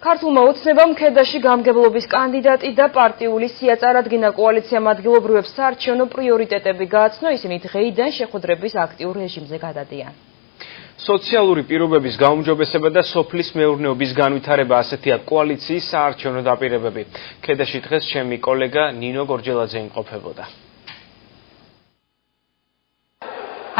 ქართულმა ოცნებამ ქედაში გამგებლობის კანდიდატი და პარტიული სია წარადგინა კოალიციამ ადგილობრივებს საარჩევნო პრიორიტეტები გააცნო, ისინი დღეიდან შეხვედრების აქტიურ რეჟიმზე გადადიან. სოციალური პირობების გაუმჯობესება და სოფლის მეურნეობის განვითარება ასეთია კოალიციის საარჩევნო დაპირებები. ქედაში დღეს ჩემი კოლეგა ნინო გორჯელაძე იმყოფებოდა.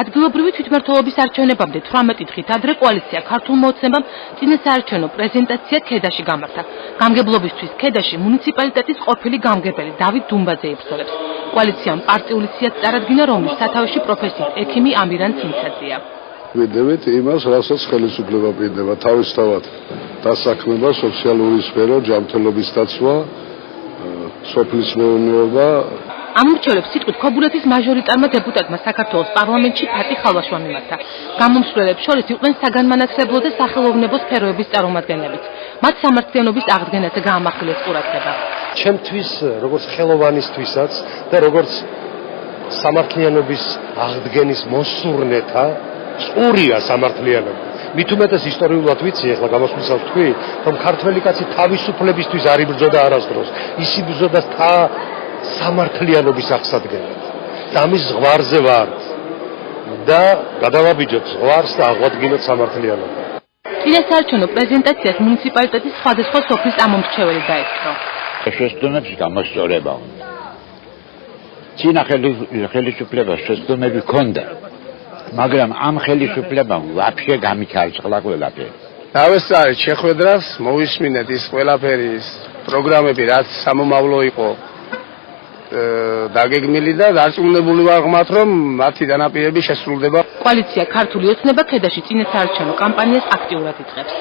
ადგილობრივი თვითმმართველობის არჩევნებამდე 18 დღით ადრე კოალიცია ქართულმა ოცნებამ წინა საარჩევნო პრეზენტაცია ქედაში გამართა. გამგებლობისთვის ქედაში მუნიციპალიტეტის ყოფილი გამგებელი დავით დუმბაძე იბრძოლებს. კოალიციამ პარტიული სიაც წარადგინა, რომლის სათავეში პროფესიით ექიმი ამირან ცინცაძეა. ვიდევით იმას, რასაც ხელისუფლება პირდება, თავისთავად დასაქმება, სოციალური სფერო, ჯანმრთელობის დაცვა, სოფლის მეურნეობა. ამ მრჩევლებს სიტყვით ქობულეთის მაჟორიტარმა დეპუტატმა საქართველოს პარლამენტში ფატი ხალვაშვა მიმართა. გამომსვლელებს შორის იყვნენ საგანმანათლებლო და სახელოვნებო სფეროების წარმომადგენლებიც. მათ სამართლიანობის აღდგენაზე გაამახვილეს ყურადღება. ჩემთვის, როგორც ხელოვანისთვისაც და როგორც სამართლიანობის აღდგენის მოსურნეთა, სწორია სამართლიანობა. მით უმეტეს ისტორიულად ვიცი, ახლა გამოსვლისას თქვი, რომ ქართველი კაცი თავისუფლებისთვის არ იბრძოდა არასდროს. ის იბრძოდა სამართლიანობის აღსადგენად. და ამის ზღვარზე ვარ და გადავაბიჯოთ ზღვარს და აღვადგინოთ სამართლიანობა. წინა საარჩევნო პრეზენტაციას მუნიციპალიტეტის სხვადასხვა სოფლის ამომრჩეველი დაესწრო. შესტომებს გამოსწორება უნდა. წინა ხელისუფლებას შესტომები ჰქონდა, მაგრამ ამ ხელისუფლებამ ვაფშე გამიქარწყლა ყველაფერი. დავესწარეთ შეხვედრას, მოვისმინეთ ის ყველაფერი პროგრამები, რაც სამომავლო იყო დაგეგმილი და დარწმუნებული ვარ ღმათ, რომ მათი დანაპირები შესრულდება. კოალიცია ქართული ოცნება ქედაში წინა საარჩევნო კამპანიას აქტიურად იწყებს.